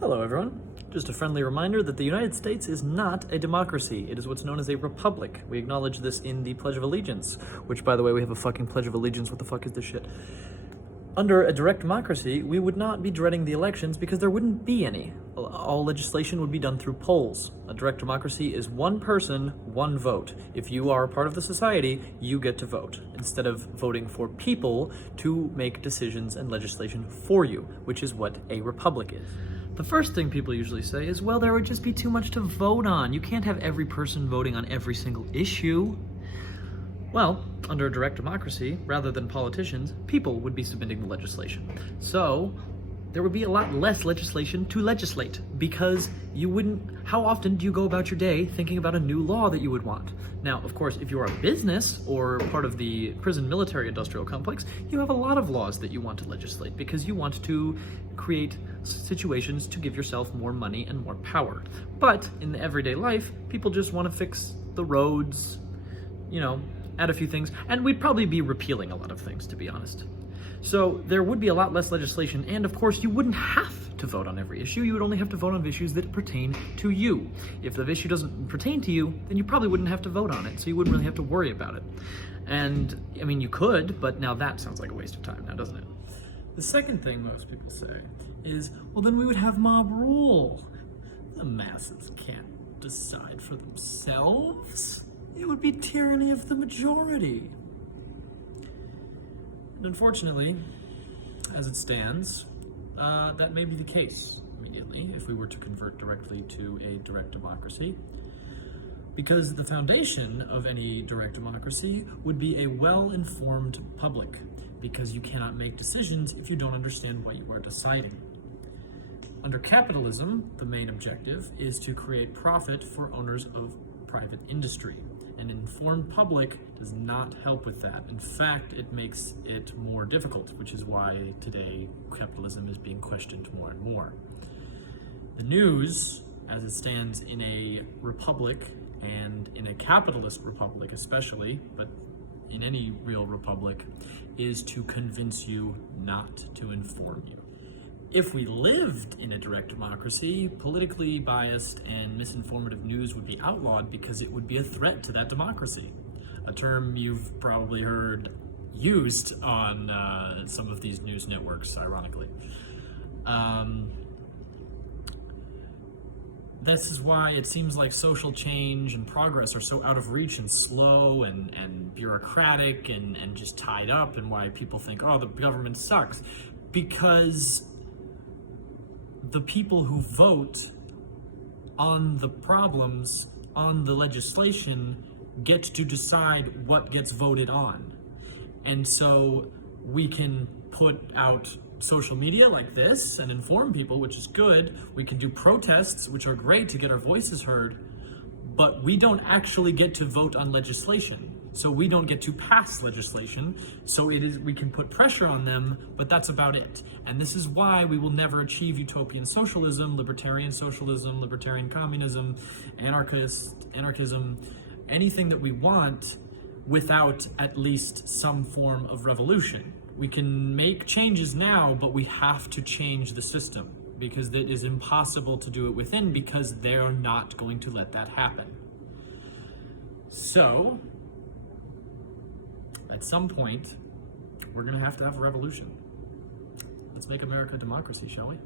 Hello, everyone. Just a friendly reminder that the United States is not a democracy. It is what's known as a republic. We acknowledge this in the Pledge of Allegiance, which, by the way, we have a fucking Pledge of Allegiance. What the fuck is this shit? Under a direct democracy, we would not be dreading the elections because there wouldn't be any. All legislation would be done through polls. A direct democracy is one person, one vote. If you are a part of the society, you get to vote, instead of voting for people to make decisions and legislation for you, which is what a republic is. The first thing people usually say is, well, there would just be too much to vote on. You can't have every person voting on every single issue. Well, under a direct democracy, rather than politicians, people would be submitting the legislation. So there would be a lot less legislation to legislate, because you wouldn't. How often do you go about your day thinking about a new law that you would want? Now, of course, if you're a business or part of the prison military industrial complex, you have a lot of laws that you want to legislate because you want to create situations to give yourself more money and more power. But in the everyday life, people just want to fix the roads, add a few things, and we'd probably be repealing a lot of things, to be honest. So there would be a lot less legislation, and of course you wouldn't have to vote on every issue. You would only have to vote on issues that pertain to you. If the issue doesn't pertain to you, then you probably wouldn't have to vote on it, so you wouldn't really have to worry about it. And, I mean, you could, but now that sounds like a waste of time now, doesn't it? The second thing most people say is, well, then we would have mob rule. The masses can't decide for themselves. It would be tyranny of the majority. And unfortunately, as it stands, that may be the case immediately if we were to convert directly to a direct democracy, because the foundation of any direct democracy would be a well-informed public, because you cannot make decisions if you don't understand what you are deciding. Under capitalism, the main objective is to create profit for owners of private industry. An informed public does not help with that. In fact, it makes it more difficult, which is why today capitalism is being questioned more and more. The news, as it stands in a republic, and in a capitalist republic especially, but in any real republic, is to convince you, not to inform you. If we lived in a direct democracy, politically biased and misinformative news would be outlawed because it would be a threat to that democracy. A term you've probably heard used on some of these news networks, ironically. This is why it seems like social change and progress are so out of reach and slow and bureaucratic and just tied up, and why people think, oh, the government sucks. Because the people who vote on the problems, on the legislation, get to decide what gets voted on. And so we can put out social media like this and inform people, which is good. We can do protests, which are great to get our voices heard, but we don't actually get to vote on legislation. So we don't get to pass legislation. So we can put pressure on them, but that's about it. And this is why we will never achieve utopian socialism, libertarian communism, anarchism, anything that we want without at least some form of revolution. We can make changes now, but we have to change the system, because it is impossible to do it within, because they're not going to let that happen. So, at some point, we're going to have a revolution. Let's make America a democracy, shall we?